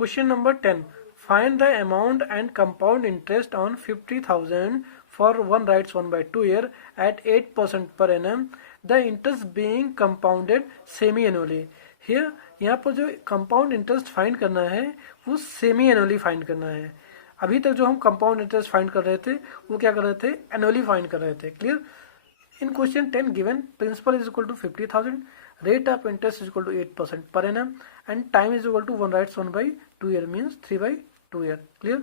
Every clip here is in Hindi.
Question number 10. Find the amount and compound interest on 50,000 for 1 rights 1 by 2 year at 8% per annum. The interest being compounded semi-annually. Here यहाँ पर जो कंपाउंड इंटरेस्ट फाइंड करना है वो सेमी एनुअली फाइंड करना है. अभी तक जो हम कंपाउंड इंटरेस्ट फाइंड कर रहे थे वो क्या कर रहे थे, एनुअली फाइंड कर रहे थे. Clear. In question 10 given, principal is equal to 50,000, rate of interest is equal to 8% per annum and time is equal to 1 rights 1 by 2 year means 3 by 2 year. Clear?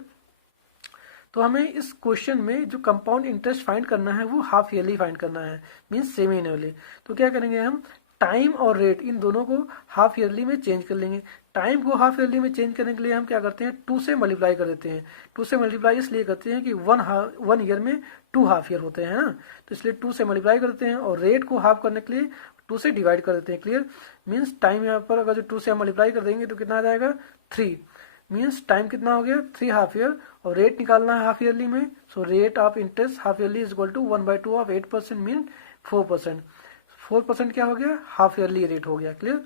तो हमें इस क्वेश्चन में जो कंपाउंड इंटरेस्ट फाइंड करना है वो हाफ ईयरली फाइंड करना है, मीन्स सेमी एनुअली. तो क्या करेंगे हम, टाइम और रेट इन दोनों को हाफ ईयरली में चेंज कर लेंगे. टाइम को हाफ ईयरली में चेंज करने के लिए हम क्या करते हैं, 2 से मल्टीप्लाई कर देते हैं. 2 से मल्टीप्लाई इसलिए करते हैं कि 1 ईयर में 2 हाफ ईयर होते हैं ना, तो इसलिए 2 से मल्टीप्लाई कर देते हैं और रेट को हाफ करने के लिए 2 से डिवाइड कर देते हैं. क्लियर. मीन्स टाइम यहाँ पर अगर जो 2 से हम मल्टीप्लाई कर देंगे तो कितना आ जाएगा, 3. मीन्स टाइम कितना हो गया, 3 हाफ ईयर, और रेट निकालना है हाफ ईयरली में. So rate of interest half yearly is equal to 1/2 ऑफ 8% मीन 4%. 4% क्या हो गया, हाफ ईयरली रेट हो गया. क्लियर.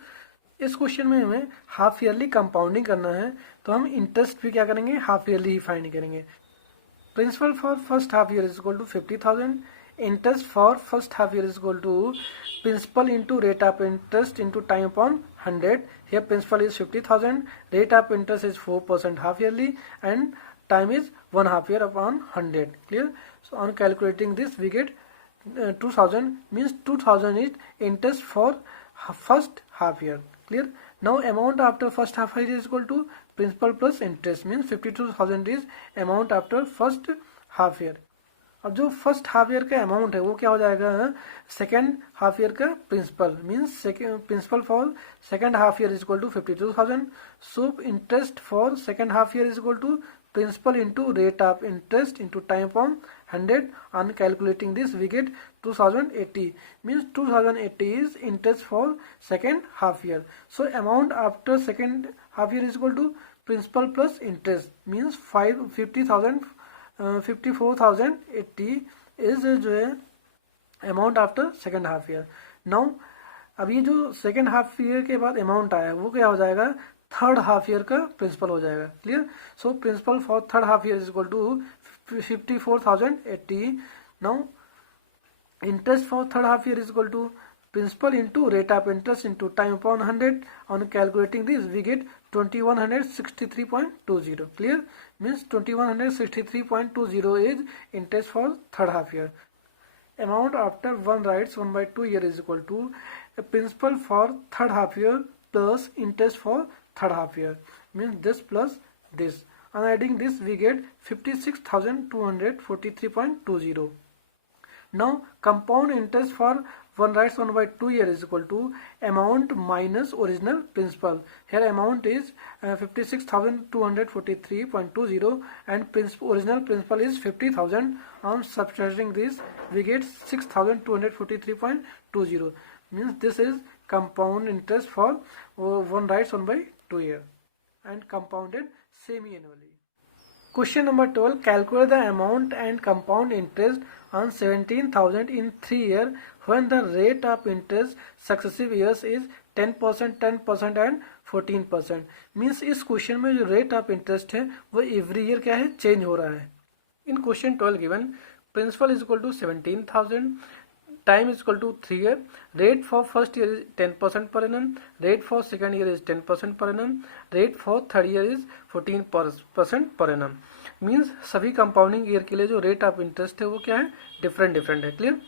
इस क्वेश्चन में हमें हाफ ईयरली कंपाउंडिंग करना है तो हम इंटरेस्ट भी क्या करेंगे, हाफ ईयरली ही फाइंड करेंगे. Principal for first half year is equal to 50,000. Interest for first half year is equal to principal into rate of interest into time upon 100. Here principal is 50,000, rate of interest is 4% half yearly and time is 1 half year upon 100. Clear. So on calculating this we get 2000 means 2000 is interest for first half year. Clear. Now amount after first half year is equal to principal plus interest means 52,000 is amount after first half year. अब जो फर्स्ट हाफ ईयर का अमाउंट है वो क्या हो जाएगा, सेकेंड हाफ ईयर का principal means principal for second half year is equal to 52,000. So interest for second half year is equal to principal into rate of interest into time upon 100. On calculating this we get 2080 means 2080 is interest for second half year. So amount after second half year is equal to principal plus interest means 54,080 is जो है amount after second half year. Now अब ये जो सेकेंड हाफ ईयर के बाद अमाउंट आया वो क्या हो जाएगा, थर्ड हाफ ईयर का प्रिंसिपल हो जाएगा. Clear. So principal for third half year is equal to 54,080. Now interest for third half year is equal to principal into rate of interest into time upon 100. On calculating this we get 2163.20. Clear. Means 2163.20 is interest for third half year. Amount after 1 rights 1 by 2 year is equal to a principal for third half year plus interest for third half year means this plus this. On adding this we get 56,243.20. Now compound interest for 1 rights 1 by 2 year is equal to amount minus original principal. Here amount is 56,243.20 and original principal is 50,000. On subtracting this we get 6,243.20 means this is compound interest for 1 rights 1 by 2 year and compounded semi-annually. Question number 12. Calculate the amount and compound interest on 17,000 in 3 year when the rate of interest successive years is 10%, 10% and 14%. Means इस क्वेश्चन में जो रेट ऑफ इंटरेस्ट है वो एवरी ईयर क्या है, चेंज हो रहा है. In question 12 given principal is equal to 17,000, time is equal to 3 year, rate for first year is 10% per annum, rate for second year is 10% per annum, rate for third year is 14% per annum. Means सभी कंपाउंडिंग ईयर के लिए जो रेट ऑफ इंटरेस्ट है वो क्या है, डिफरेंट है. क्लियर.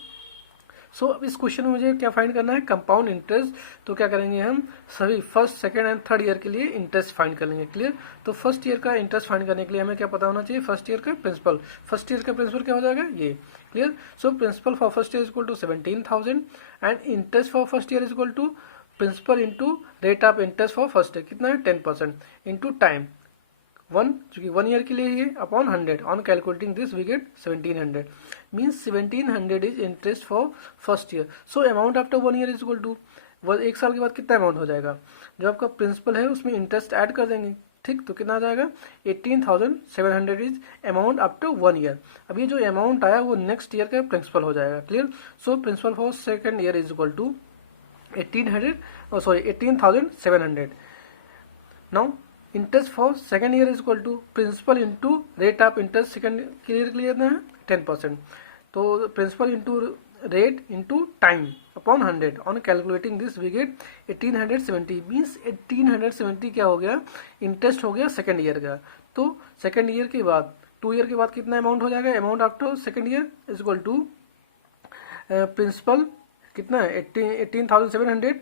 सो अब इस क्वेश्चन में मुझे क्या फाइंड करना है, कंपाउंड इंटरेस्ट. तो क्या करेंगे हम, सभी first second and third year के लिए इंटरेस्ट फाइंड कर लेंगे. क्लियर. तो फर्स्ट ईयर का इंटरेस्ट फाइंड करने के लिए हमें क्या पता होना चाहिए, फर्स्ट ईयर का प्रिंसिपल. फर्स्ट ईयर का प्रिंसिपल क्या हो जाएगा, ये. Clear. So principal for first year is equal to 17,000 and interest for first year is equal to principal into rate of interest for first year कितना है, 10% इंटू टाइम 1 चूंकि 1 ईयर के लिए ये upon 100. On calculating this we get 1700 means 1700 is interest for first year. So amount after 1 year is equal to 1 साल के बाद कितना अमाउंट हो जाएगा, जो आपका प्रिंसिपल है उसमें इंटरेस्ट ऐड कर देंगे. ठीक. तो कितना आ जाएगा, 18,700 इज अमाउंट आफ्टर 1 ईयर. अब ये जो अमाउंट आया वो नेक्स्ट ईयर का प्रिंसिपल हो जाएगा. Clear. So principal for second year is equal to 18,700. Now interest for second year is equal to principal into rate of interest second clear है 10%, तो principal into rate into time upon 100 on calculating this we get 1870 means 1870 क्या हो गया, इंटरेस्ट हो गया सेकेंड ईयर का। तो सेकेंड ईयर के बाद 2 ईयर के बाद कितना अमाउंट हो जाएगा, amount after second year is equal to principal कितना है 18,700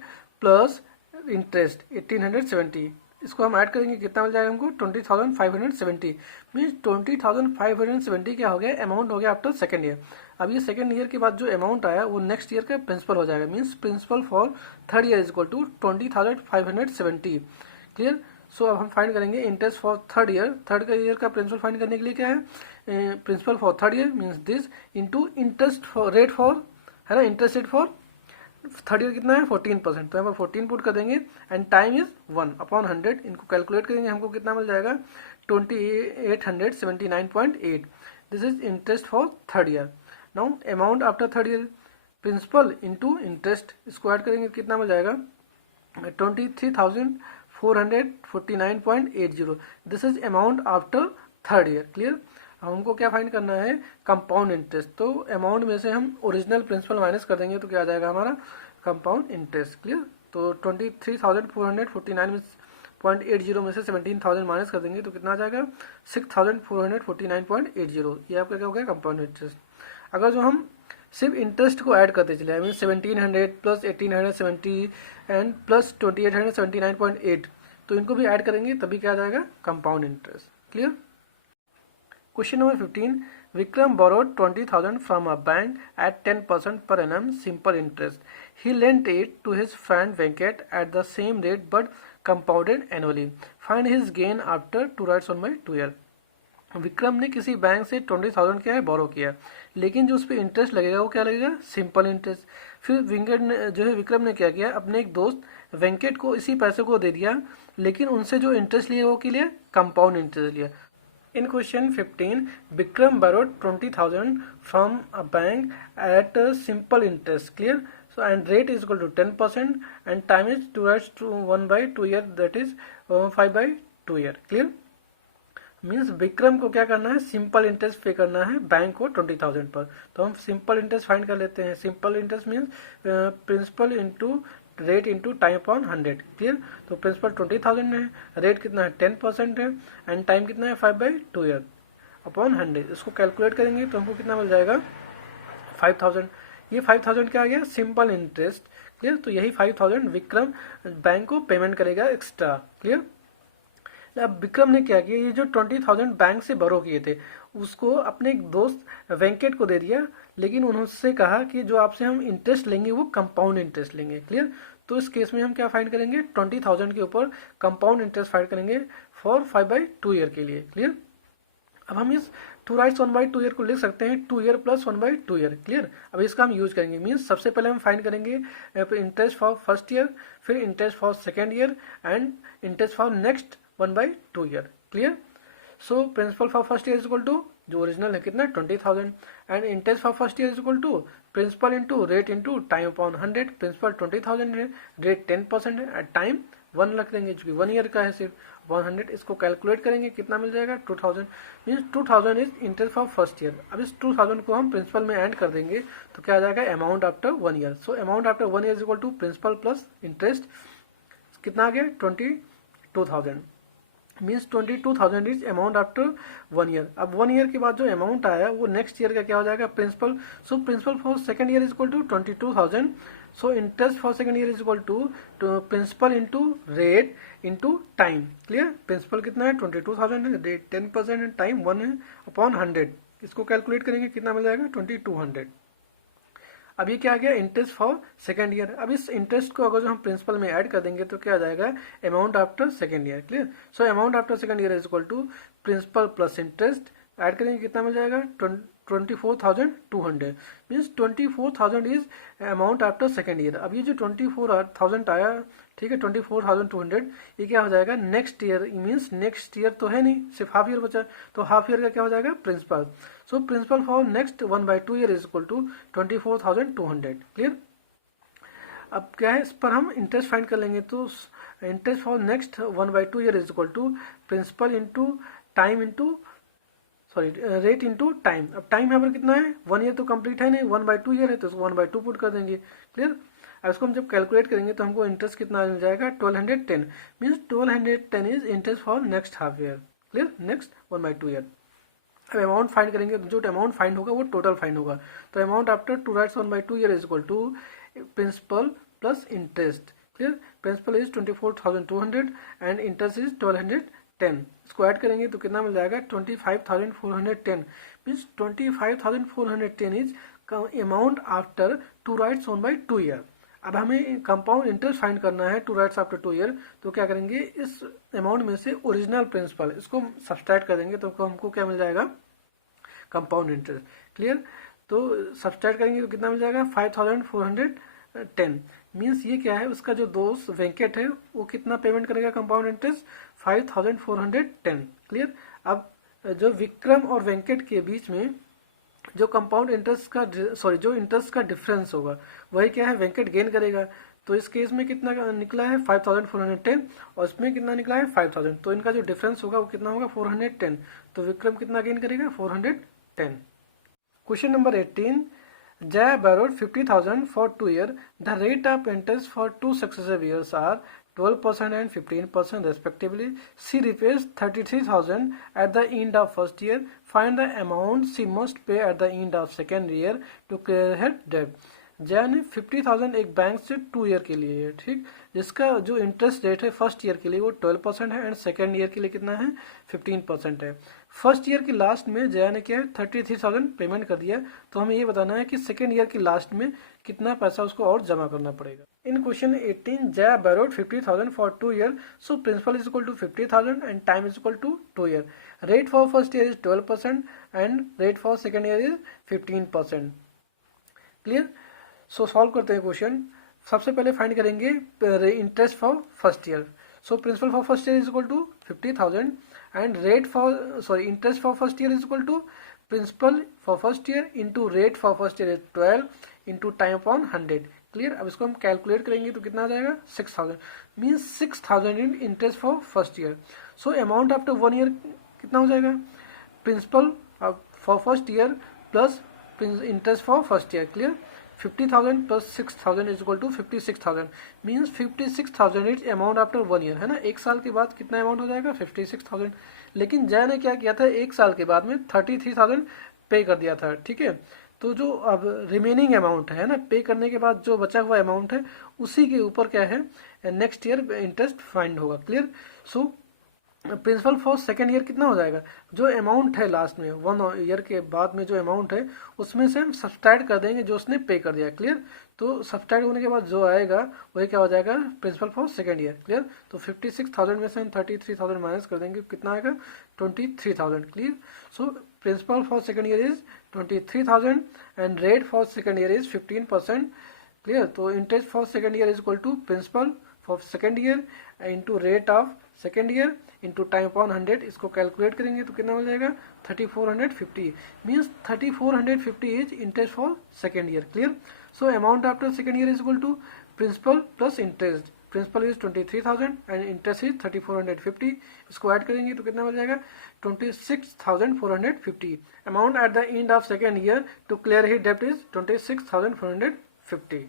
प्लस इंटरेस्ट 1870, इसको हम ऐड करेंगे कितना मिल जाएगा हमको 20,570 मीन्स 20,570 क्या हो गया, अमाउंट हो गया आफ्टर सेकेंड ईयर। अब ये सेकेंड ईयर के बाद जो अमाउंट आया वो नेक्स्ट ईयर का प्रिंसिपल हो जाएगा, means principal for third year is equal to 20,570। Clear. So अब हम फाइंड करेंगे interest for third year, third का ईयर का प्रिंसिपल फाइंड करने के लिए क्या है, principal for third year means this into interest for rate for, है ना, interest rate for third year कितना है 14%, तो यहाँ पर 14 पुट कर देंगे एंड टाइम इज 1 अपॉन 100, इनको कैलकुलेट करेंगे हमको कितना मिल जाएगा 2879.8। This is interest for third year. Now amount after third year principal into interest, इसको ऐड करेंगे कितना मिल जाएगा 23,449.80। This is amount after third year. Clear. हमको क्या फाइंड करना है, कंपाउंड इंटरेस्ट, तो अमाउंट में से हम ओरिजिनल प्रिंसिपल माइनस कर देंगे तो क्या आ जाएगा हमारा कंपाउंड इंटरेस्ट। क्लियर। तो 23,449.80 में से 17,000 माइनस कर देंगे तो कितना आ जाएगा 6,449.80, ये आपका क्या हो गया कंपाउंड इंटरेस्ट। अगर जो हम सिर्फ इंटरेस्ट को ऐड करते चले, I mean 1700 plus 1870 and plus 2879.8, तो इनको भी ऐड करेंगे तभी क्या आ जाएगा compound interest. Clear. Question number 15. Vikram borrowed 20,000 from a bank at 10% per annum simple interest. He lent it to his friend Venkat at the same rate but compounded annually. Find his gain after 2 writes on by 2 year. Vikram ने किसी बैंक से 20,000 क्या है बोरो किया, लेकिन जो उस पर इंटरेस्ट लगेगा वो क्या लगेगा सिंपल इंटरेस्ट। फिर वेंकट ने जो है विक्रम ने क्या किया, अपने एक दोस्त वेंकट को इसी पैसे को दे दिया, लेकिन उनसे जो इंटरेस्ट लिया वो के लिए कंपाउंड इंटरेस्ट लिया। In question 15, Bikram borrowed 20,000 from a bank at a simple interest. Clear? So and rate is equal to 10% and time is 2 years to 1 by 2 year, that is 5 by 2 year. Clear? Means Vikram को क्या करना है, सिंपल इंटरेस्ट पे करना है बैंक को 20,000 पर। तो हम सिंपल इंटरेस्ट फाइंड कर लेते हैं। Simple interest means principal into rate into time upon 100। Clear. तो प्रिंसिपल 20,000 है, रेट कितना है 10% है एंड टाइम कितना है 5 by 2 ईयर अपॉन 100। इसको कैलकुलेट करेंगे तो हमको कितना मिल जाएगा 5,000। ये 5,000 क्या आ गया सिंपल इंटरेस्ट। क्लियर। तो यही 5,000 विक्रम बैंक को पेमेंट करेगा एक्स्ट्रा। क्लियर। अब विक्रम ने क्या किया, ये जो 20,000 बैंक से बोरो किए थे उसको अपने एक दोस्त वेंकट को दे दिया, लेकिन उन्होंने कहा कि जो आपसे हम इंटरेस्ट लेंगे वो कंपाउंड इंटरेस्ट लेंगे। क्लियर। तो इस केस में हम क्या फाइंड करेंगे 20,000 के ऊपर कंपाउंड इंटरेस्ट फाइंड करेंगे फॉर 5 by 2 ईयर के लिए। क्लियर। अब हम इस 2 writes 1 by 2 ईयर को लिख सकते हैं 2 year plus 1 by 2 year. Clear. अब इसका हम यूज करेंगे, मीन्स सबसे पहले हम फाइंड करेंगे इंटरेस्ट फॉर फर्स्ट ईयर, फिर interest for second year and interest for next 1 by 2 year. Clear. So principal for first year is equal to जो ओरिजिनल है कितना 20,000 and interest for first year is equal to principal into rate into time upon 100। Principal 20,000 है, रेट 10% है एंड टाइम 1 रख देंगे जो कि 1 ईयर का है सिर्फ अपॉन 100। इसको कैलकुलेट करेंगे कितना मिल जाएगा 2,000 means 2,000 is interest for first year. अब इस 2,000 को हम प्रिंसिपल में ऐड कर देंगे तो क्या आ जाएगा amount after 1 year. So amount after 1 year is equal to principal plus interest कितना आ गया 22,000 means 22,000 is amount after 1 year. अब 1 ईयर के बाद जो अमाउंट आया वो नेक्स्ट ईयर का क्या हो जाएगा principal. So principal for second year is equal to 22,000। So interest for second year is equal to principal into rate into time. Clear. Principal कितना है 22,000 है, रेट 10% है, टाइम 1 है अपॉन 100। इसको कैलकुलेट करेंगे कितना मिल जाएगा 2200। अब ये क्या आ गया इंटरेस्ट फॉर सेकेंड ईयर। अब इस इंटरेस्ट को अगर जो हम प्रिंसिपल में ऐड कर देंगे तो क्या आ जाएगा amount after second year. Clear. So amount after second year is equal to principal plus interest add करेंगे कितना मिल जाएगा 24,200 means 24,000 is amount after second year. अब ये जो 24,000 आया, ठीक है 24,200, ये क्या हो जाएगा next year, means next year तो है नहीं, सिर्फ हाफ ईयर बचा, तो हाफ ईयर का क्या हो जाएगा principal. So principal for next 1 by 2 year is equal to 24,200। Clear. अब क्या है इस पर हम इंटरेस्ट फाइंड कर लेंगे, तो interest for next 1/2 year is equal to principal into time into rate into time. अब टाइम यहाँ पर कितना है, 1 ईयर तो कंप्लीट है नहीं, 1/2 ईयर है तो उसको 1/2 पुट कर देंगे। क्लियर। अब इसको हम जब कैलकुलेट करेंगे तो हमको इंटरेस्ट कितना मिल जाएगा, 1210 means 1210 is interest for next half year. Clear, next 1/2 year. अब अमाउंट फाइंड करेंगे, जो अमाउंट फाइंड होगा वो टोटल फाइंड होगा। तो amount after 2 rights 1/2 year is equal to principal plus interest. Clear, principal is 24,200 and interest is 1210। इसको ऐड करेंगे तो कितना मिल जाएगा, 25,410 means 25,410 is amount after 2 rights 1/2 year. अब हमें कंपाउंड इंटरेस्ट फाइंड करना है 2 राइट्स आफ्टर 2 ईयर, तो क्या करेंगे, इस अमाउंट में से ओरिजिनल प्रिंसिपल इसको सब्सट्रैक्ट कर देंगे तो हमको क्या मिल जाएगा, कंपाउंड इंटरेस्ट। क्लियर, तो सब्सट्रैक्ट करेंगे तो कितना मिल जाएगा, 5,410 मीन्स ये क्या है, उसका जो दोस्त वेंकट है वो कितना पेमेंट करेगा कंपाउंड इंटरेस्ट, 5,410। क्लियर। अब जो विक्रम और वेंकट के बीच में जो कंपाउंड इंटरेस्ट का जो इंटरेस्ट का डिफरेंस होगा वही क्या है, वेंकट गेन करेगा। तो इस केस में कितना निकला है, 5,410 और इसमें कितना निकला है, 5,000। तो इनका जो डिफरेंस होगा वो कितना होगा, 410। तो विक्रम कितना गेन करेगा, 410। Question number 18, Jaya borrowed 50,000 for 2 years. The rate of interest for 2 successive years are 12% and 15% respectively. She repays 33,000 at the end of first year. Find the amount she must pay at the end of second year to clear her debt. Jaya ने 50,000 एक बैंक से 2 ईयर के लिए है, ठीक, जिसका जो इंटरेस्ट रेट है फर्स्ट ईयर के लिए वो 12% है एंड सेकेंड ईयर के लिए कितना है, 15% है। फर्स्ट ईयर की लास्ट में जया ने क्या है, 33,000 पेमेंट कर दिया। तो हमें ये बताना है कि सेकेंड ईयर की लास्ट में कितना पैसा उसको और जमा करना पड़ेगा। In question 18, Jaya borrowed 50,000 for 2 year, so principal is equal to 50,000 and time is equal to 2 year. Rate for first year is 12% and rate for second year is 15%। Clear. So solve करते हैं क्वेश्चन। सबसे पहले फाइंड करेंगे interest for first year. So principal for first year is equal to 50,000 and rate for interest for first year is equal to principal for first year into rate for first year is 12 into time upon 100। Clear. अब इसको हम कैलकुलेट करेंगे तो कितना आ जाएगा, 6,000 means 6,000 in interest for first year. So amount after 1 year कितना हो जाएगा, principal for first year plus interest for first year. Clear. 50,000 plus 6,000 is equal to 56,000 means 56,000 is amount after 1 year, है ना। एक साल के बाद कितना अमाउंट हो जाएगा, 56,000। लेकिन जय ने क्या किया था, एक साल के बाद में 33,000 पे कर दिया था, ठीक है। तो जो अब रिमेनिंग अमाउंट है ना, पे करने के बाद जो बचा हुआ अमाउंट है उसी के ऊपर क्या है, नेक्स्ट ईयर इंटरेस्ट फाइंड होगा। Clear. So principal for second year कितना हो जाएगा, जो अमाउंट है लास्ट में 1 ईयर के बाद में जो अमाउंट है उसमें से हम सब्सट्रैक्ट कर देंगे जो उसने पे कर दिया। क्लियर। तो सब्सट्रैक्ट होने के बाद जो आएगा वही क्या हो जाएगा, principal for second year. Clear. तो 56,000 में से हम 33,000 माइनस कर देंगे, कितना आएगा, 23,000। Clear. So principal for second year is 23,000 and rate for second year is 15%। Clear. तो interest for second year is equal to principal for second year into rate of second year into time upon 100। इसको कैलकुलेट करेंगे तो कितना मिल जाएगा, 3450 means 3450 is interest for second year. Clear. So amount after second year is equal to principal plus interest. Principal is 23,000 and interest is 3450। इसको ऐड करेंगे तो कितना मिल जाएगा, 26,450। Amount at the end of second year to clear the डेब्ट इज 26,450।